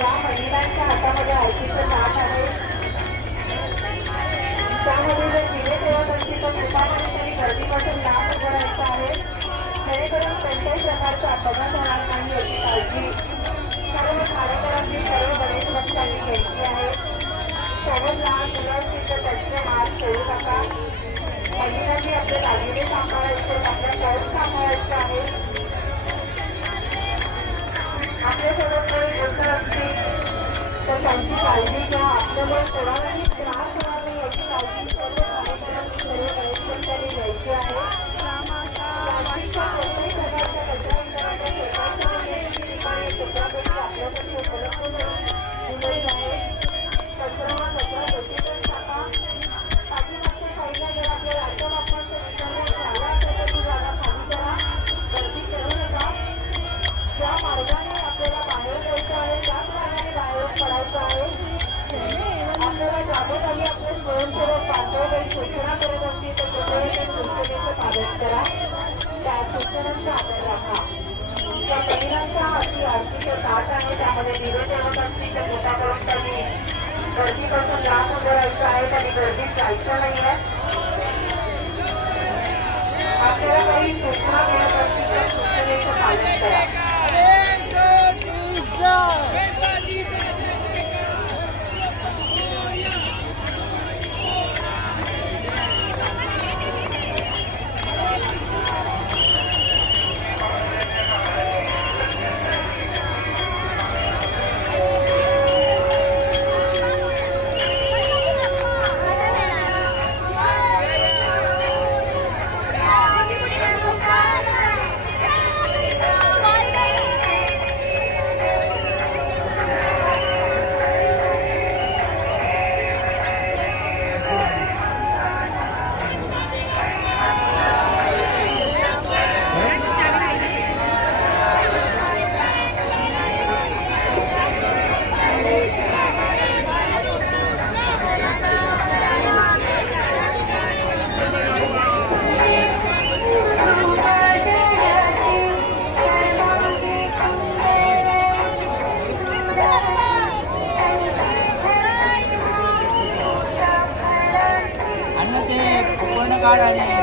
या महिलांच्या हातामध्ये आरतीचं ताट आहे. त्यामध्ये जर दिवे ठेवत असतील तर कृपाने तरी गर्दीपासून लांब उभं राहायचं आहे, जेणेकरून कोणत्याही प्रकारचा अपघात होणार नाही याची काळजी सर्व कार्यकरांनी सर्व गणेश भक्तांनी घेतली आहे. सोबत लहान मुलं असतील तर त्यांचे मास्क ठेवू नका. महिलांनी आपले दागिने सांभाळायचे, आपल्या पर्स सांभाळायचं आहे. आपल्यासोबत कोणी मोठं असतील तर त्यांची काळजी घ्या. आपल्यामुळे कोणालाही त्रास होणार नाही याची काळजी सर्व कार्यकरांनी सर्व गणेश भक्तांनी घ्यायची आहे. प्लास्टिकच्या कोणत्याही प्रकारच्या कचरा वितरणाच्या शेतांच्या ठिकाणी कचरापेटी आपल्यासाठी उपलब्ध दिलेली आहे. कचरा डस्टबिन टाका. पाठीमागच्या साईडला जर आपल्या राज्य वापराचं वितरण झालं असेल तर ती जागा खाली करा. गर्दी करू नका. ज्या मार्गाने आपल्याला बाहेर जायचं आहे त्याच मार्गाने बाहेर पडायचं आहे. आपल्याला जागोजागी आपले स्वयंसेवक बांधव काही सूचना करत असतील तर कृपया त्या सूचनेचं पालन करा. त्या सूचनांचा आदर राखा. त्या महिलांच्या हाती आरतीचं ताट आहे, त्यामध्ये दिवे ठेवत असतील तर पोटापर्यंत त्यांनी गर्दीपासून लांब उभं राहायचं आहे. त्यांनी गर्दीत जायचं नाही आहे. आपल्याला काही सूचना मिळत असतील तर सूचनेचं पालन करा. कार्ड आणि